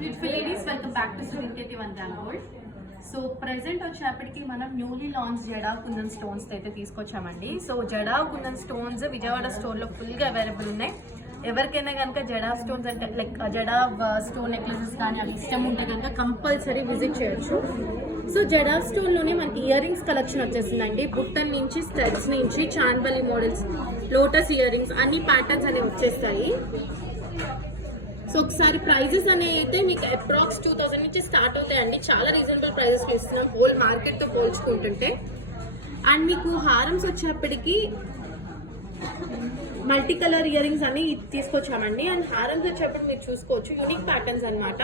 Beautiful ladies, welcome back to Sunitha one gram gold. So present వచ్చేప్పటికి మనం newly launch jadau kundan stones అయితే తీసుకొచ్చామండి. So jadau kundan stones Vijayawada స్టోర్లో ఫుల్గా అవైలబుల్ ఉన్నాయి. ఎవరికైనా కనుక జడా స్టోన్స్ అంటే లైక్ జడా స్టోన్ నెక్లెసెస్ కానీ అవి ఇష్టం ఉంటే కనుక కంపల్సరీ విజిట్ చేయొచ్చు. సో జడా స్టోన్లోనే మనకి ఇయర్ రింగ్స్ కలెక్షన్ వచ్చేసిందండి. బుట్టన్ నుంచి స్టడ్స్ నుంచి chandbali models, lotus ear rings అన్ని ప్యాటర్న్స్ అనేవి వచ్చేస్తాయి. సో ఒకసారి ప్రైజెస్ అనేవి అయితే మీకు అప్రాక్స్ 2000 నుంచి స్టార్ట్ అవుతాయండి. చాలా రీజనబుల్ ప్రైజెస్ ఇస్తున్నాం హోల్ మార్కెట్తో పోల్చుకుంటుంటే. అండ్ మీకు హారమ్స్ వచ్చేప్పటికి మల్టీ కలర్ ఇయర్ రింగ్స్ అని తీసుకొచ్చామండి. అండ్ హారమ్స్ వచ్చేప్పటికి మీరు చూసుకోవచ్చు యూనిక్ ప్యాటర్న్స్ అనమాట.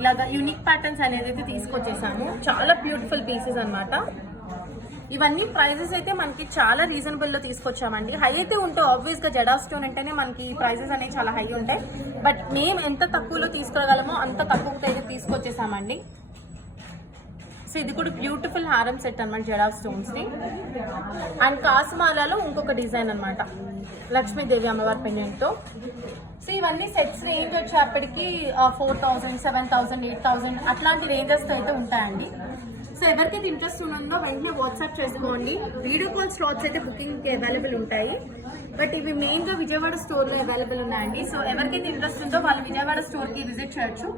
ఇలాగా యూనిక్ ప్యాటర్న్స్ అనేది అయితే తీసుకొచ్చేసాము. చాలా బ్యూటిఫుల్ పీసెస్ అనమాట. ఇవన్నీ ప్రైజెస్ అయితే మనకి చాలా రీజనబుల్లో తీసుకొచ్చామండి. హై అయితే ఉంటాయి ఆబ్వియస్గా, జడా స్టోన్ అంటేనే మనకి ప్రైజెస్ అనేవి చాలా హై ఉంటాయి. బట్ మేము ఎంత తక్కువలో తీసుకోగలమో అంత తక్కువతో అయితే తీసుకొచ్చేసామండి. సో ఇది కూడా బ్యూటిఫుల్ హారం సెట్ అనమాట జడా స్టోన్స్ని. అండ్ కాసుమాలలో ఇంకొక డిజైన్ అనమాట లక్ష్మీదేవి అమ్మవారి పెండెంట్తో. సో ఇవన్నీ సెట్స్ రేంజ్ వచ్చేప్పటికి 4000, 7000, 8000 అట్లాంటి రేంజెస్తో అయితే ఉంటాయండి. సో ఎవరికైతే ఇంట్రెస్ట్ ఉందో వెంటనే వాట్సాప్ చేసుకోండి. వీడియో కాల్ స్లాట్స్ అయితే బుకింగ్కి అవైలబుల్ ఉంటాయి. బట్ ఇవి మెయిన్గా విజయవాడ స్టోర్లో అవైలబుల్ ఉన్నాయండి. సో ఎవరికైతే ఇంట్రెస్ట్ ఉందో వాళ్ళు విజయవాడ స్టోర్కి విజిట్ చేయొచ్చు.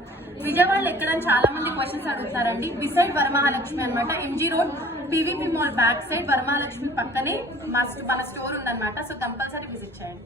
విజయవాడలో ఎక్కడని చాలా మంది క్వశ్చన్స్ అడుగుతారండి. బిసైడ్ వరమహాలక్ష్మి అనమాట, MG road PVP mall back side Varamahalakshmi పక్కనే మన స్టోర్ ఉందన్నమాట. సో కంపల్సరీ విజిట్ చేయండి.